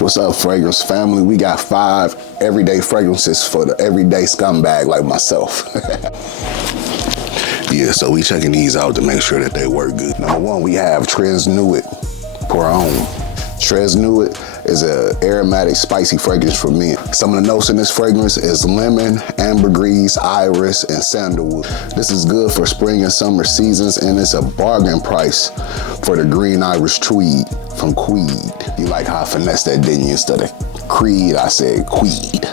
What's up, fragrance family? We got 5 everyday fragrances for the everyday scumbag like myself. Yeah, so we checking these out to make sure that they work good. Number 1, we have Tres Nuit Pour Homme. Tres Nuit is an aromatic, spicy fragrance for men. Some of the notes in this fragrance is lemon, ambergris, iris, and sandalwood. This is good for spring and summer seasons, and it's a bargain price for the green Irish tweed from Tweed. You like how I finessed that, didn't you? Instead of Creed, I said Tweed.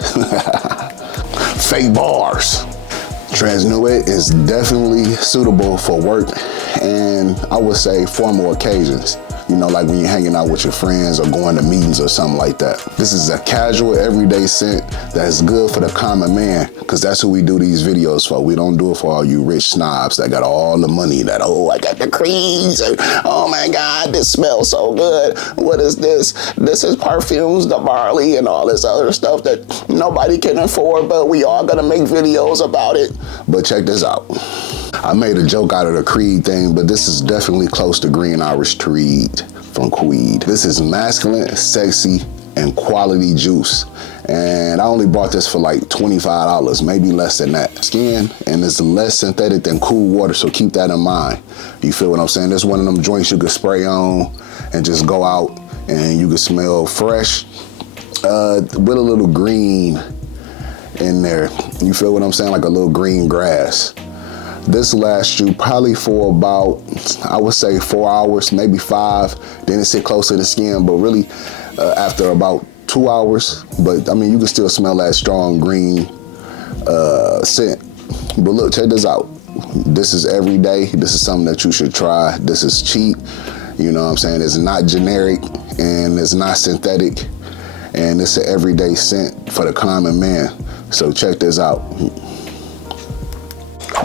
Fake bars. Tres Nuit is definitely suitable for work and I would say formal occasions. You know, like when you're hanging out with your friends or going to meetings or something like that. This is a casual, everyday scent that's good for the common man, because that's who we do these videos for. We don't do it for all you rich snobs that got all the money that, oh, I got the creeds, or, oh my God, this smells so good. What is this? This is perfumes, the barley, and all this other stuff that nobody can afford, but we all gonna make videos about it. But check this out. I made a joke out of the Creed thing, but this is definitely close to green Irish Tweed from Tweed. This is masculine, sexy, and quality juice. And I only bought this for like $25, maybe less than that. Skin, and it's less synthetic than cool water, so keep that in mind. You feel what I'm saying? This is one of them joints you could spray on and just go out and you can smell fresh with a little green in there. You feel what I'm saying? Like a little green grass. This lasts you probably for about, I would say 4 hours, maybe 5. Then it sit close to the skin, but really after about 2 hours. But I mean, you can still smell that strong green scent. But look, check this out. This is everyday. This is something that you should try. This is cheap. You know what I'm saying? It's not generic and it's not synthetic. And it's an everyday scent for the common man. So check this out.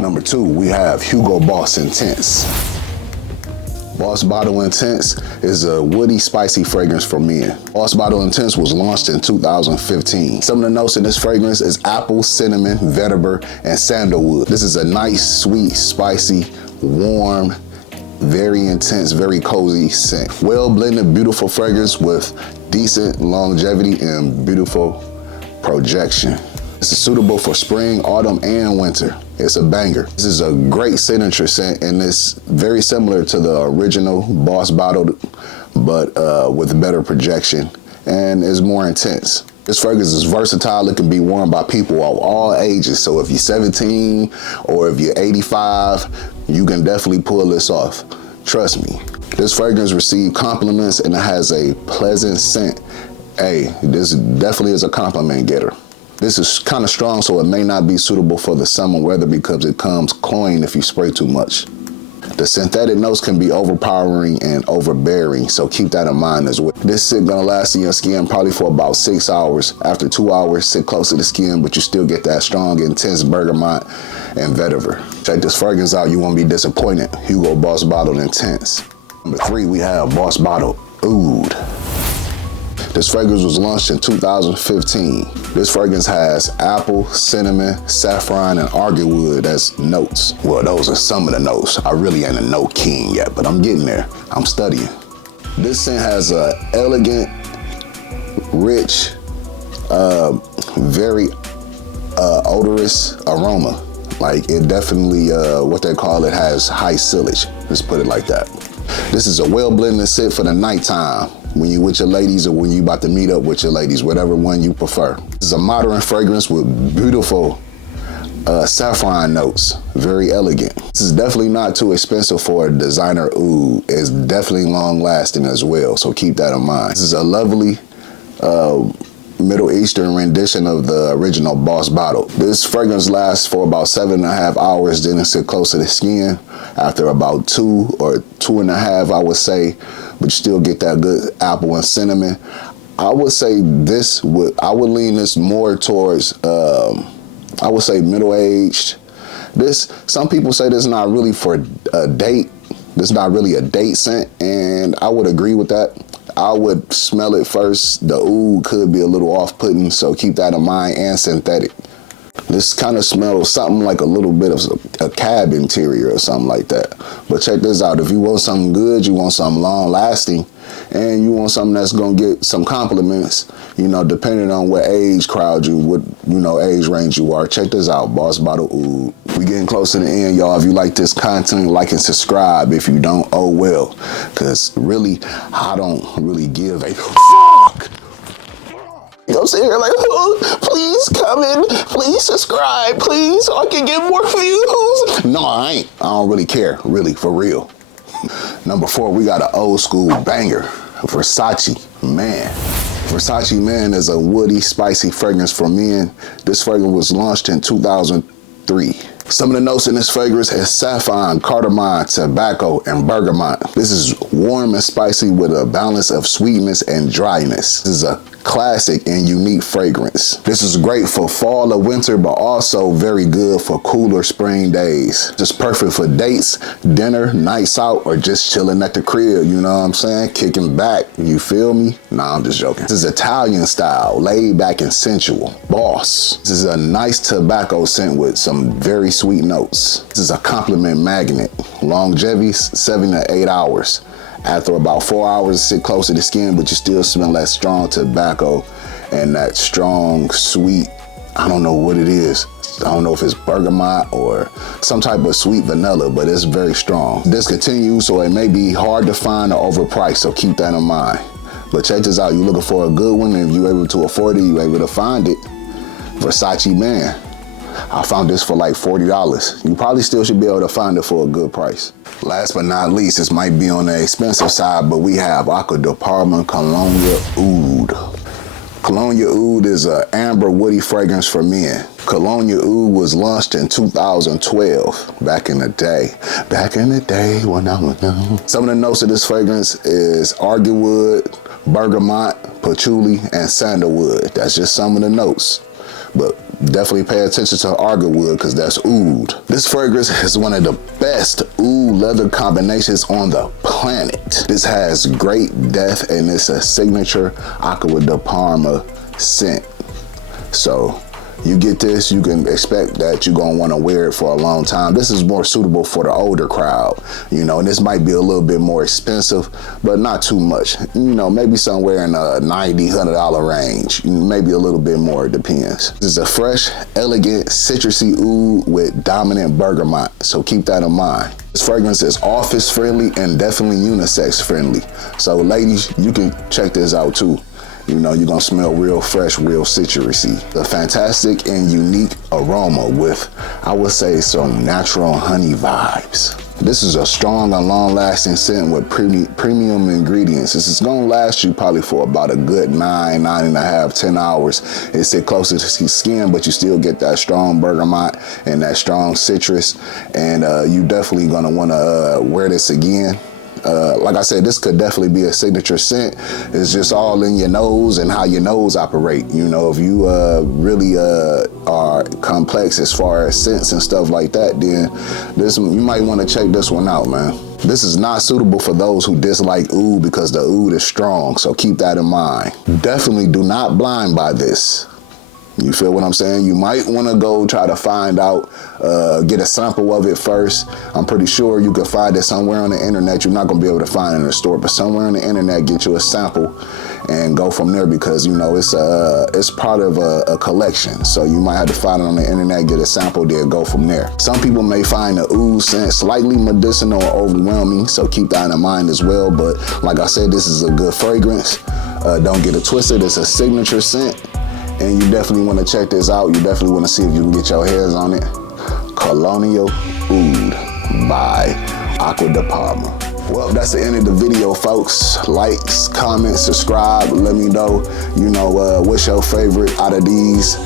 Number 2, we have Hugo Boss Intense. Boss Bottle Intense is a woody, spicy fragrance for men. Boss Bottle Intense was launched in 2015. Some of the notes in this fragrance is apple, cinnamon, vetiver, and sandalwood. This is a nice, sweet, spicy, warm, very intense, very cozy scent. Well blended, beautiful fragrance with decent longevity and beautiful projection. This is suitable for spring, autumn, and winter. It's a banger. This is a great signature scent, and it's very similar to the original Boss Bottle, but with better projection, and is more intense. This fragrance is versatile. It can be worn by people of all ages. So if you're 17 or if you're 85, you can definitely pull this off. Trust me. This fragrance received compliments and it has a pleasant scent. Hey, this definitely is a compliment getter. This is kind of strong, so it may not be suitable for the summer weather because it comes cloying if you spray too much. The synthetic notes can be overpowering and overbearing, so keep that in mind as well. This scent gonna last in your skin probably for about 6 hours. After 2 hours, sit close to the skin, but you still get that strong, intense bergamot and vetiver. Check this fragrance out, you won't be disappointed. Hugo Boss Bottle Intense. Number 3, we have Boss Bottle Oud. This fragrance was launched in 2015. This fragrance has apple, cinnamon, saffron, and argentwood as notes. Well, those are some of the notes. I really ain't a note king yet, but I'm getting there. I'm studying. This scent has a elegant, rich, very odorous aroma. Like it definitely, what they call it, has high sillage. Let's put it like that. This is a well-blended scent for the nighttime, when you with your ladies or when you about to meet up with your ladies, whatever one you prefer. This is a modern fragrance with beautiful saffron notes, very elegant. This is definitely not too expensive for a designer oud. It's definitely long lasting as well, so keep that in mind. This is a lovely Middle Eastern rendition of the original Boss Bottle. This fragrance lasts for about 7.5 hours, then it sits close to the skin. After about 2 or 2.5, I would say, but you still get that good apple and cinnamon. I would say I would lean this more towards, I would say middle-aged. Some people say this is not really for a date. This is not really a date scent, and I would agree with that. I would smell it first. The oud could be a little off-putting, so keep that in mind, and synthetic. This kind of smells something like a little bit of a cab interior or something like that. But check this out. If you want something good, you want something long lasting, and you want something that's gonna get some compliments, you know, depending on what age crowd age range you are. Check this out, Boss Bottle Oud. We getting close to the end, y'all. If you like this content, like and subscribe. If you don't, oh well. Cause really, I don't really give a fuck. You know what I'm saying? Like, oh, please comment, please subscribe, please, so I can get more views. No, I ain't. I don't really care, really, for real. Number 4, we got an old school banger, Versace Man. Versace Man is a woody, spicy fragrance for men. This fragrance was launched in 2003. Some of the notes in this fragrance is saffron, cardamom, tobacco, and bergamot. This is warm and spicy with a balance of sweetness and dryness. This is a classic and unique fragrance. This is great for fall or winter, but also very good for cooler spring days. Just perfect for dates, dinner, nights out, or just chilling at the crib, you know what I'm saying? Kicking back, you feel me? Nah, I'm just joking. This is Italian style, laid back and sensual. Boss. This is a nice tobacco scent with some very sweet notes. This is a compliment magnet. Longevity, 7 to 8 hours. After about 4 hours, sit close to the skin, but you still smell that strong tobacco and that strong, sweet, I don't know what it is. I don't know if it's bergamot or some type of sweet vanilla, but it's very strong. Discontinued, so it may be hard to find or overpriced, so keep that in mind. But check this out, you're looking for a good one, and if you're able to afford it, you're able to find it. Versace Man. I found this for like $40. You probably still should be able to find it for a good price. Last but not least, this might be on the expensive side, but we have Acqua di Parma Colonia Oud. Colonia Oud is an amber woody fragrance for men. Colonia Oud was launched in 2012, back in the day. Back in the day when I was young. Some of the notes of this fragrance is argentwood, bergamot, patchouli, and sandalwood. That's just some of the notes. But definitely pay attention to argentwood because that's oud. This fragrance is one of the best oud leather combinations on the planet. This has great depth and it's a signature Acqua di Parma scent. So you get this, you can expect that you're gonna wanna wear it for a long time. This is more suitable for the older crowd, you know, and this might be a little bit more expensive, but not too much. You know, maybe somewhere in a $90, $100 range. Maybe a little bit more, it depends. This is a fresh, elegant, citrusy oud with dominant bergamot, so keep that in mind. This fragrance is office friendly and definitely unisex friendly. So ladies, you can check this out too. You know, you're gonna smell real fresh, real citrusy. A fantastic and unique aroma with, I would say, some natural honey vibes. This is a strong and long-lasting scent with premium ingredients. This is gonna last you probably for about a good 9.5, 10 hours. It sit closer to skin, but you still get that strong bergamot and that strong citrus. And you definitely gonna wanna wear this again. Like I said, this could definitely be a signature scent. It's just all in your nose and how your nose operate. You know, if you really are complex as far as scents and stuff like that, then you might want to check this one out, man. This is not suitable for those who dislike oud because the oud is strong, so keep that in mind. Definitely do not blind buy this. You feel what I'm saying? You might want to go try to find out, get a sample of it first. I'm pretty sure you can find it somewhere on the internet. You're not going to be able to find it in the store, but somewhere on the internet, get you a sample and go from there because, you know, it's part of a collection. So you might have to find it on the internet, get a sample there, go from there. Some people may find the oud scent slightly medicinal or overwhelming, so keep that in mind as well. But like I said, this is a good fragrance. Don't get it twisted. It's a signature scent. And you definitely want to check this out. You definitely want to see if you can get your hands on it. Colonia Oud by Acqua di Parma. Well, that's the end of the video, folks. Likes, comment, subscribe. Let me know, you know, what's your favorite out of these,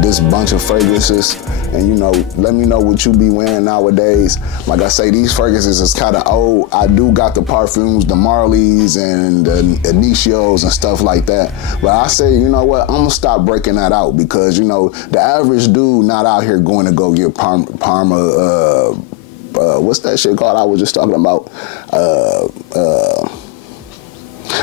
this bunch of fragrances. And, you know, let me know what you be wearing nowadays. Like I say, these fragrances is kind of old. I do got the perfumes, the Marleys and the Initios and stuff like that. But I say, you know what, I'm gonna stop breaking that out because, you know, the average dude not out here going to go get Parma, what's that shit called I was just talking about?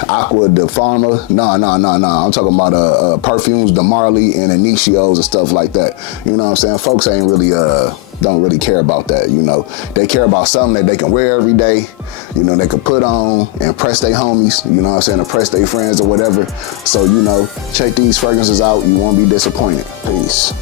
Aqua de Pharma. No. I'm talking about perfumes, the Marley and Initios and stuff like that. You know what I'm saying? Folks ain't really don't really care about that, you know. They care about something that they can wear every day, you know, they can put on and impress their homies, you know what I'm saying, impress their friends or whatever. So, you know, check these fragrances out. You won't be disappointed. Peace.